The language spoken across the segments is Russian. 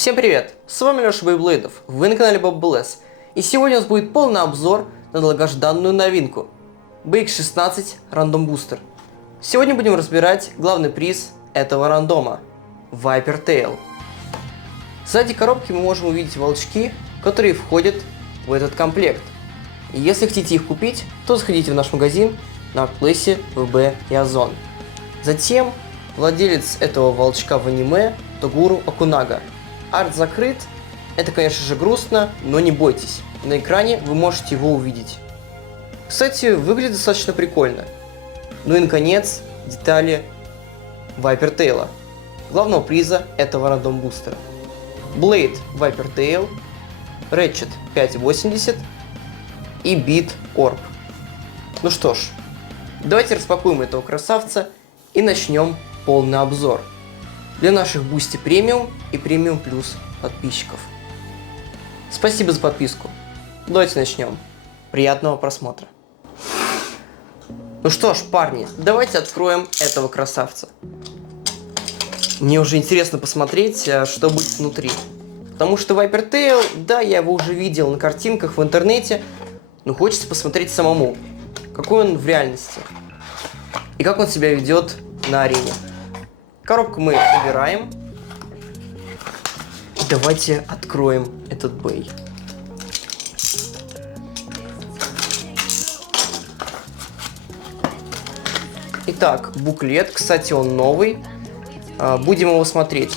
Всем привет! С вами Леша Бейблейдов, вы на канале BobBLS, и сегодня у нас будет полный обзор на долгожданную новинку BX16 Random Booster. Сегодня будем разбирать главный приз этого рандома – Viper Tail. Сзади коробки мы можем увидеть волчки, которые входят в этот комплект. И если хотите их купить, то заходите в наш магазин на Marketplace, ВБ и Озон. Затем владелец этого волчка в аниме Тогуру Окунага. Арт закрыт, это, конечно же, грустно, но не бойтесь, на экране вы можете его увидеть. Кстати, выглядит достаточно прикольно. Ну и, наконец, детали Viper Tail, главного приза этого рандом бустера. Blade Viper Tail, Ratchet 580 и Beat Orb. Ну что ж, давайте распакуем этого красавца и начнем полный обзор для наших Boosty Premium и Premium Plus подписчиков. Спасибо за подписку. Давайте начнем. Приятного просмотра. Ну что ж, парни, давайте откроем этого красавца. Мне уже интересно посмотреть, что будет внутри. Потому что Viper Tail, да, я его уже видел на картинках в интернете, но хочется посмотреть самому, какой он в реальности и как он себя ведет на арене. Коробку мы убираем. Давайте откроем этот бей. Итак, буклет. Кстати, он новый. Будем его смотреть.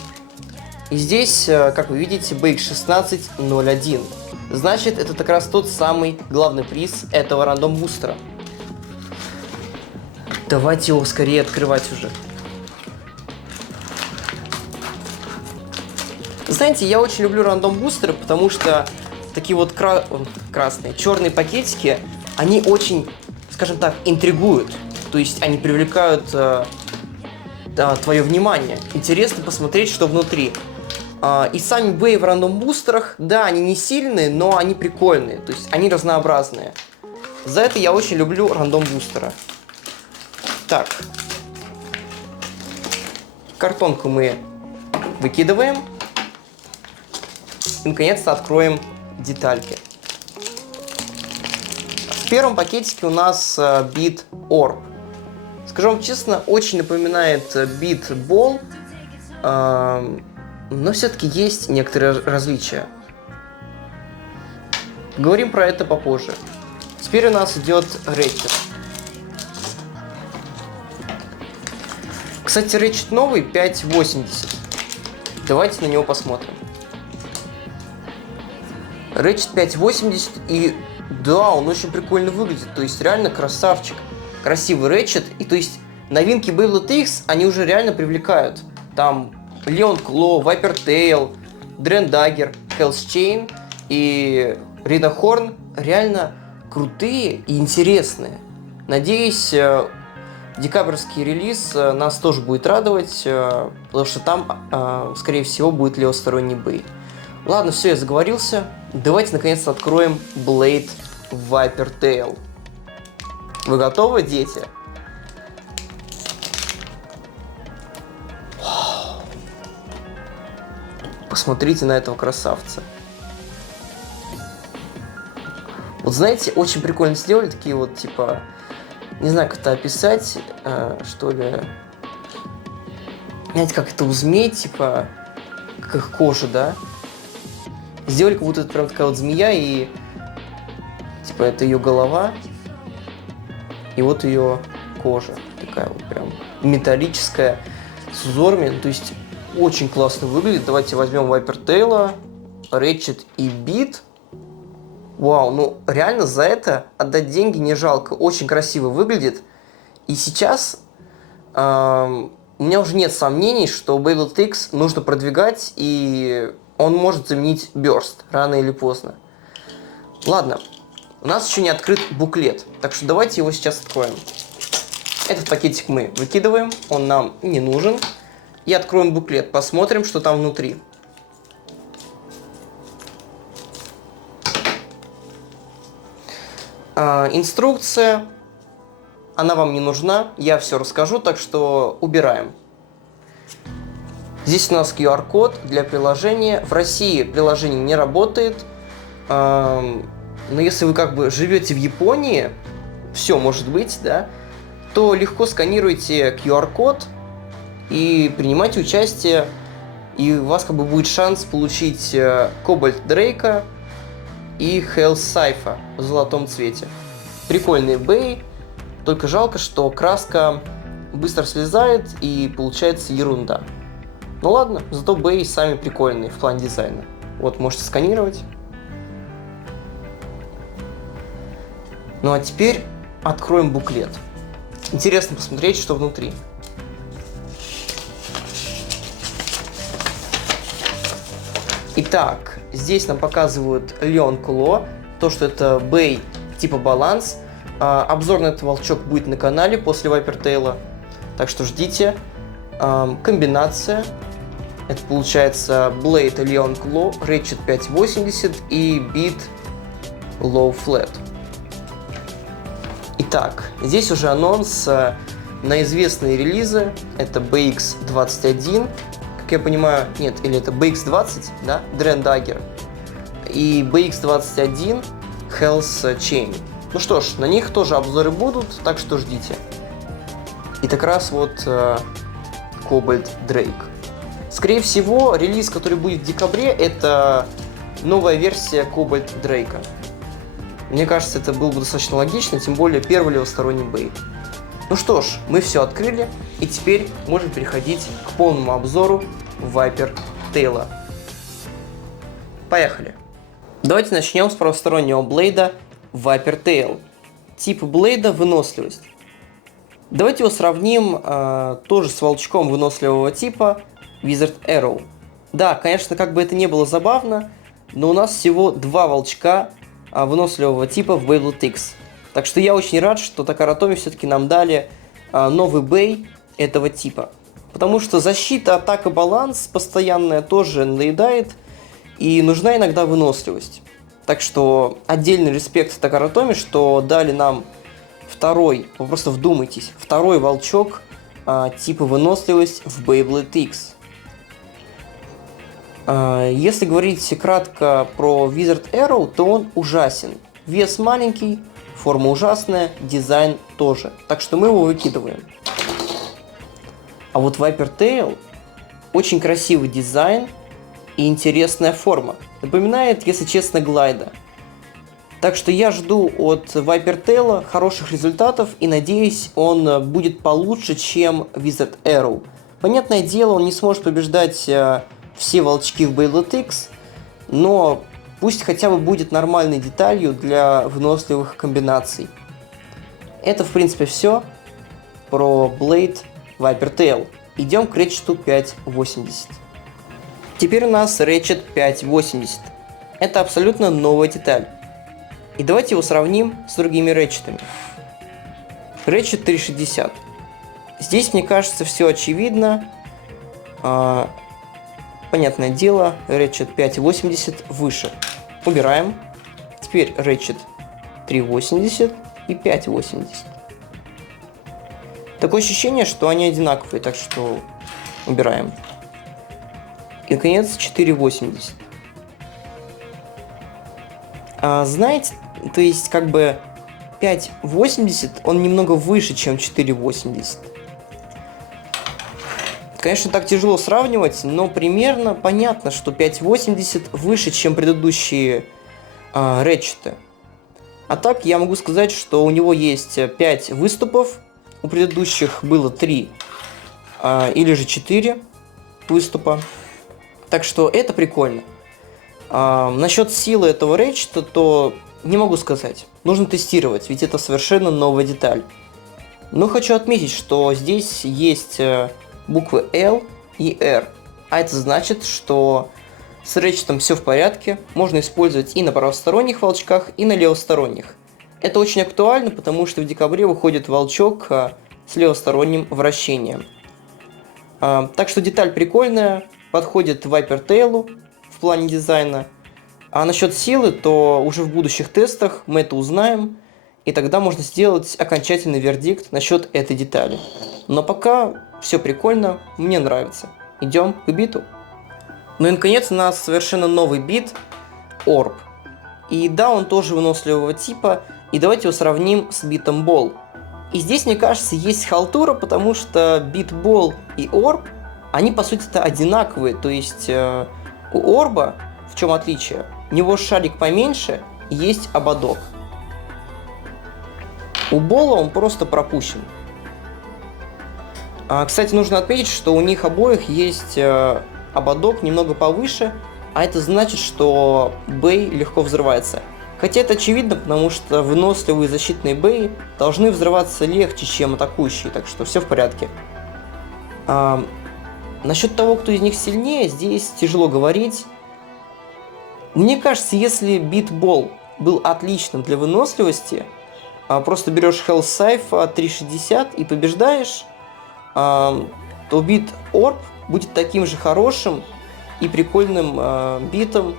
И здесь, как вы видите, BX1601. Значит, это как раз тот самый главный приз этого рандом бустера. Давайте его скорее открывать уже. Знаете, я очень люблю рандом бустеры, потому что такие вот красные, черные пакетики, они очень, скажем так, интригуют. То есть они привлекают твое внимание. Интересно посмотреть, что внутри. И сами беи в рандом бустерах, да, они не сильные, но они прикольные. То есть они разнообразные. За это я очень люблю рандом бустера. Так. Картонку мы выкидываем. И наконец-то откроем детальки. В первом пакетике у нас Beat Orb. Скажу вам честно, очень напоминает Beat Ball, но все-таки есть некоторые различия. Говорим про это попозже. Теперь у нас идет Ratchet. Кстати, Ratchet новый 580. Давайте на него посмотрим. Ratchet 580, и да, он очень прикольно выглядит, то есть реально красавчик. Красивый Ratchet, и то есть новинки Beyblade X, они уже реально привлекают. Там Leon Claw, Viper Tail, Dren Dagger, Hell's Chain и Rhino Horn реально крутые и интересные. Надеюсь, декабрьский релиз нас тоже будет радовать, потому что там, скорее всего, будет левосторонний бей. Ладно, все, я заговорился. Давайте наконец-то откроем Blade Viper Tail. Вы готовы, дети? Посмотрите на этого красавца. Вот знаете, очень прикольно сделали такие вот, типа, не знаю, как это описать, что ли. Знаете, как это у змей, типа, как их кожа, да? Сделали, как будто это прям такая вот змея, и типа это ее голова, и вот ее кожа, такая вот прям металлическая, с узорами, то есть очень классно выглядит. Давайте возьмем Viper Tail, Ratchet и Beat. Вау, ну реально за это отдать деньги не жалко, очень красиво выглядит. И сейчас у меня уже нет сомнений, что Beyblade X нужно продвигать, и он может заменить Burst рано или поздно. Ладно, у нас еще не открыт буклет, так что давайте его сейчас откроем. Этот пакетик мы выкидываем, он нам не нужен. И откроем буклет, посмотрим, что там внутри. Инструкция, она вам не нужна, я все расскажу, так что убираем. Здесь у нас QR-код для приложения. В России приложение не работает. Но если вы как бы живете в Японии, все может быть, да, то легко сканируйте QR-код и принимайте участие, и у вас как бы будет шанс получить Кобальт Дрейка и Хелл Сайфа в золотом цвете. Прикольный бей, только жалко, что краска быстро слезает и получается ерунда. Ну ладно, зато бей сами прикольные в плане дизайна. Вот, можете сканировать. Ну а теперь откроем буклет. Интересно посмотреть, что внутри. Итак, здесь нам показывают Леон Кло, то, что это бей типа баланс. Обзор на этот волчок будет на канале после Вайпертейла, так что ждите. Комбинация. Это получается Blade Leon Claw, Ratchet 580 и Beat Low Flat. Итак, здесь уже анонс на известные релизы. Это BX21, как я понимаю, нет, или это BX20, да, Dren Dagger, и BX21 Hell's Chain. Ну что ж, на них тоже обзоры будут, так что ждите. И как раз вот Cobalt Drake. Скорее всего, релиз, который будет в декабре, это новая версия Cobalt Drake. Мне кажется, это было бы достаточно логично, тем более первый левосторонний бей. Ну что ж, мы все открыли, и теперь можем переходить к полному обзору Вайпертейла. Поехали! Давайте начнем с правостороннего блейда Вайпертейл. Тип блейда — выносливость. Давайте его сравним тоже с волчком выносливого типа Wizard Arrow. Да, конечно, как бы это ни было забавно, но у нас всего два волчка выносливого типа в Beyblade X. Так что я очень рад, что Takara все-таки нам дали новый бей этого типа. Потому что защита, атака, баланс постоянная тоже надоедает, и нужна иногда выносливость. Так что отдельный респект Takara, что дали нам второй, вы просто вдумайтесь, второй волчок типа выносливость в Beyblade X. Если говорить кратко про Wizard Arrow, то он ужасен. Вес маленький, форма ужасная, дизайн тоже. Так что мы его выкидываем. А вот Вайпертейл очень красивый дизайн и интересная форма. Напоминает, если честно, глайда. Так что я жду от Вайпертейла хороших результатов и надеюсь, он будет получше, чем Wizard Arrow. Понятное дело, он не сможет побеждать все волчки в Beyblade X, но пусть хотя бы будет нормальной деталью для выносливых комбинаций. Это, в принципе, все про Blade Vippertail. Идем к Ratchet 580. Теперь у нас Ratchet 580. Это абсолютно новая деталь. И давайте его сравним с другими Ratchet'ами. Ratchet 360. Здесь, мне кажется, все очевидно. Понятное дело, Ratchet 580 выше. Убираем. Теперь Ratchet 380 и 580. Такое ощущение, что они одинаковые, так что убираем. И, наконец, 480. Знаете, то есть, как бы 580, он немного выше, чем 480. Конечно, так тяжело сравнивать, но примерно понятно, что 580 выше, чем предыдущие Ratchet'ы. А так я могу сказать, что у него есть 5 выступов, у предыдущих было 3 или же 4 выступа. Так что это прикольно. Насчет силы этого Ratchet'а, то не могу сказать. Нужно тестировать, ведь это совершенно новая деталь. Но хочу отметить, что здесь есть буквы L и R. А это значит, что с Ratchet'ом все в порядке, можно использовать и на правосторонних волчках, и на левосторонних. Это очень актуально, потому что в декабре выходит волчок с левосторонним вращением. Так что деталь прикольная, подходит Вайпертейлу в плане дизайна. А насчет силы, то уже в будущих тестах мы это узнаем, и тогда можно сделать окончательный вердикт насчет этой детали. Но пока все прикольно, мне нравится. идем к биту. Ну и наконец у нас совершенно новый бит Orb. И да, он тоже выносливого типа, и давайте его сравним с битом Ball. И здесь, мне кажется, есть халтура, потому что бит Ball и Orb, они по сути-то одинаковые, то есть у Орба, в чем отличие? У него шарик поменьше и есть ободок. У Бола он просто пропущен. Кстати, нужно отметить, что у них обоих есть ободок немного повыше, а это значит, что бей легко взрывается. Хотя это очевидно, потому что выносливые защитные беи должны взрываться легче, чем атакующие, так что все в порядке. Насчет того, кто из них сильнее, здесь тяжело говорить. Мне кажется, если бит Ball был отличным для выносливости, просто берешь Health Scythe 360 и побеждаешь, то бит Orb будет таким же хорошим и прикольным битом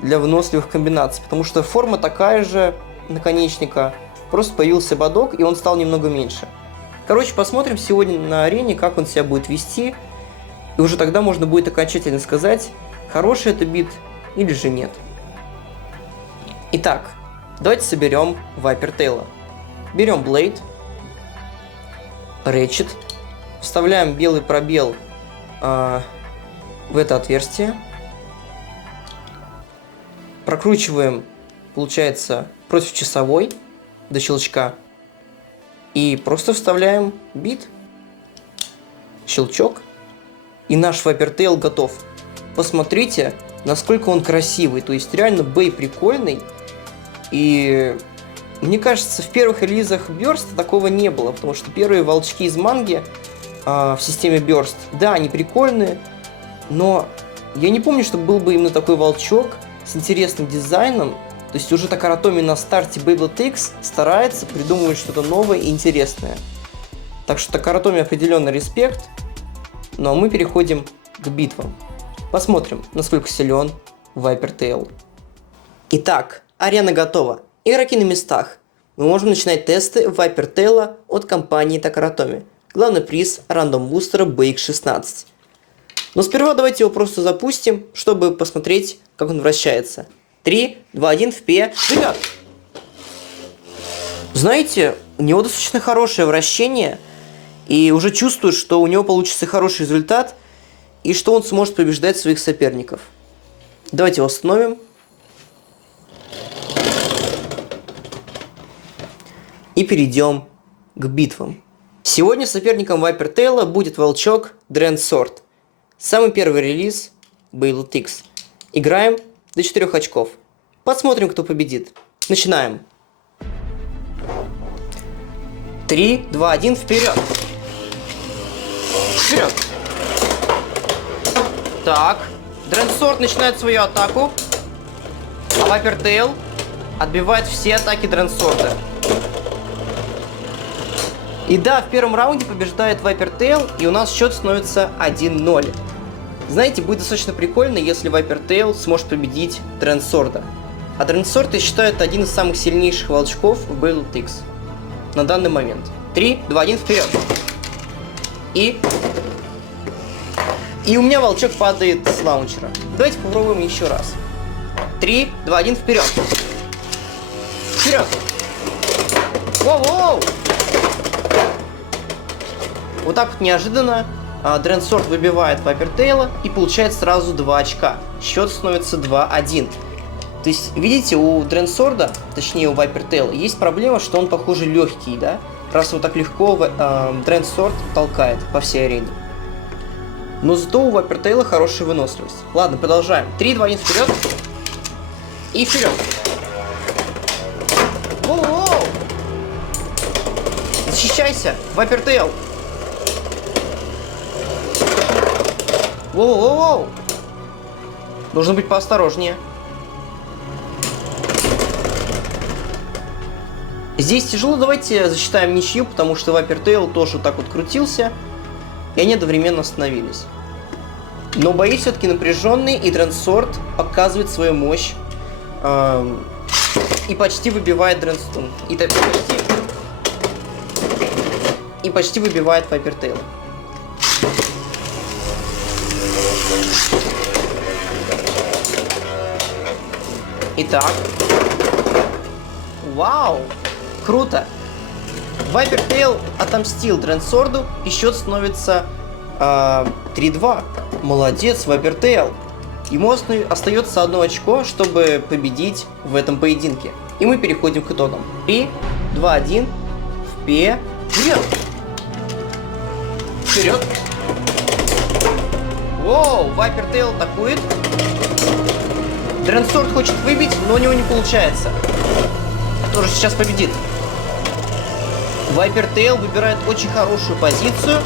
для выносливых комбинаций, потому что форма такая же наконечника, просто появился ободок и он стал немного меньше. Короче, посмотрим сегодня на арене, как он себя будет вести, и уже тогда можно будет окончательно сказать, хороший это бит или же нет. Итак, давайте соберем Vipertail. Берем Blade, Ratchet, вставляем белый пробел в это отверстие, прокручиваем, получается, против часовой до щелчка и просто вставляем бит, щелчок, и наш Vipertail готов. Посмотрите, насколько он красивый, то есть реально бей прикольный, и мне кажется, в первых релизах Burst такого не было, потому что первые волчки из манги в системе Burst, да, они прикольные, но я не помню, чтобы был бы именно такой волчок с интересным дизайном. То есть уже Такаротоми на старте Beyblade X старается придумывать что-то новое и интересное. Так что Такаротоми определенно респект, ну а мы переходим к битвам. Посмотрим, насколько силен Vipertail. Итак, арена готова. Игроки на местах. Мы можем начинать тесты Vipertail от компании Такаротоми. Главный приз рандом бустера BX16. Но сперва давайте его просто запустим, чтобы посмотреть, как он вращается. 3, 2, 1, вперед! Знаете, у него достаточно хорошее вращение, и уже чувствую, что у него получится хороший результат, и что он сможет побеждать своих соперников. Давайте его остановим. И перейдем к битвам. Сегодня соперником Vipertail будет волчок Drensorд. Самый первый релиз Beyblade X. Играем до 4 очков. Посмотрим, кто победит. Начинаем. 3, 2, 1, вперед! Вперед! Так, Drensord начинает свою атаку, а Vipertail отбивает все атаки Дренсорда. И да, в первом раунде побеждает Vipertail, и у нас счет становится 1-0. Знаете, будет достаточно прикольно, если Vipertail сможет победить Дренсорда. А Дренсорд, я считаю, это один из самых сильнейших волчков в Beyblade X на данный момент. 3, 2, 1, вперед! И у меня волчок падает с лаунчера. Давайте попробуем еще раз. 3, 2, 1, вперед! Вперед! Воу-воу! Вот так вот неожиданно Дренсорд выбивает Vipertail и получает сразу 2 очка. Счет становится 2-1. То есть, видите, у Дренсорда, точнее у Vipertail, есть проблема, что он, похоже, легкий, да? Раз вот так легко Дренсорд толкает по всей арене. Но зато у Vipertail хорошая выносливость. Ладно, продолжаем. 3, 2, 1, вперед. И вперед. Воу-воу! Защищайся, Vipertail! Воу-воу-воу! Нужно быть поосторожнее. Здесь тяжело, давайте засчитаем ничью, потому что Vipertail тоже вот так вот крутился, и они одновременно остановились. Но бои все-таки напряженные, и Дренсорд показывает свою мощь. И почти выбивает Дренсорд. И почти выбивает Vipertail. Итак. Вау! Круто! Viper Tail отомстил Дренсорду, и счет становится 3-2. Молодец, Viper Tail. Ему остается 1 очко, чтобы победить в этом поединке. И мы переходим к итогам. 3, 2, 1. Вперед! Вперед! Воу, Viper Tail атакует. Дренсорд хочет выбить, но у него не получается. Кто же сейчас победит? Viper Tail выбирает очень хорошую позицию.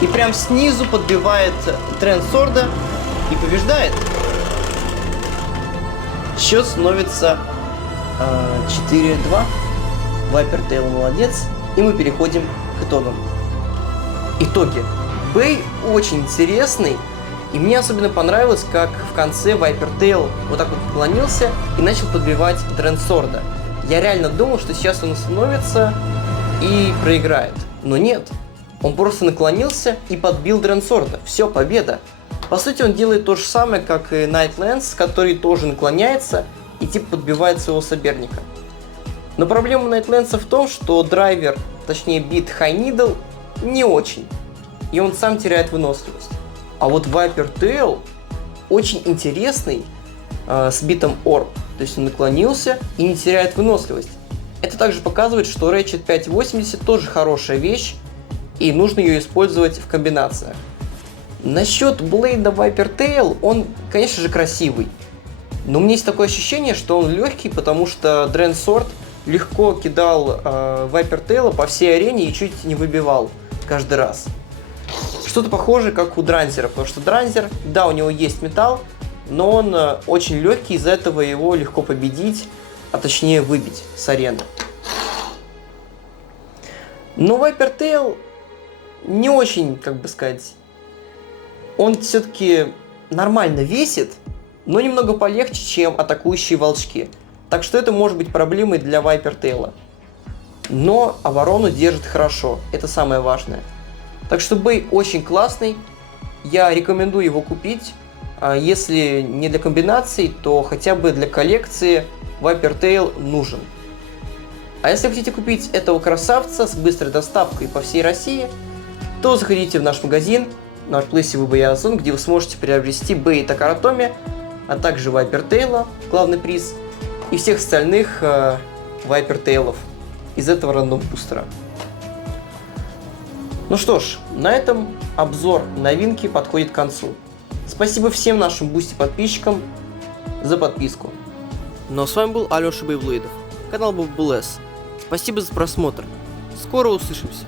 И прям снизу подбивает Дренсорда и побеждает. Счет становится 4-2. Viper Tail молодец. И мы переходим к итогам. Итоги. Бэй очень интересный. И мне особенно понравилось, как в конце Viper Tail вот так вот наклонился и начал подбивать Дренсорда. Я реально думал, что сейчас он остановится и проиграет. Но нет. Он просто наклонился и подбил Дренсорда. Все, победа. По сути, он делает то же самое, как и Nightlands, который тоже наклоняется и типа подбивает своего соперника. Но проблема Nightlands в том, что драйвер, точнее бит High Needle, не очень. И он сам теряет выносливость. А вот Viper Tail очень интересный с битом Orb. То есть он наклонился и не теряет выносливость. Это также показывает, что Ratchet 580 тоже хорошая вещь, и нужно ее использовать в комбинациях. Насчет Блейда Viper Tail, он, конечно же, красивый. Но у меня есть такое ощущение, что он легкий, потому что Дренсорд легко кидал Viper Tail по всей арене и чуть не выбивал каждый раз. Что-то похожее, как у Дранзера, потому что Дранзер, да, у него есть металл, но он очень легкий, из-за этого его легко победить, а точнее выбить с арены. Но Viper Tail не очень, как бы сказать, он все-таки нормально весит, но немного полегче, чем атакующие волчки. Так что это может быть проблемой для Viper Tail. Но оборону держит хорошо, это самое важное. Так что Бэй очень классный, я рекомендую его купить. Если не для комбинаций, то хотя бы для коллекции Viper Tail нужен. А если хотите купить этого красавца с быстрой доставкой по всей России, то заходите в наш магазин Marketplace eBay Ozone, где вы сможете приобрести Бэй Такара Томи, а также Viper Tail, главный приз, и всех остальных Viper Tail'ов из этого рандом бустера. Ну что ж, на этом обзор новинки подходит к концу. Спасибо всем нашим бусти подписчикам за подписку. Ну а с вами был Алеша Бейблейдов, канал BoBLS. Спасибо за просмотр. Скоро услышимся.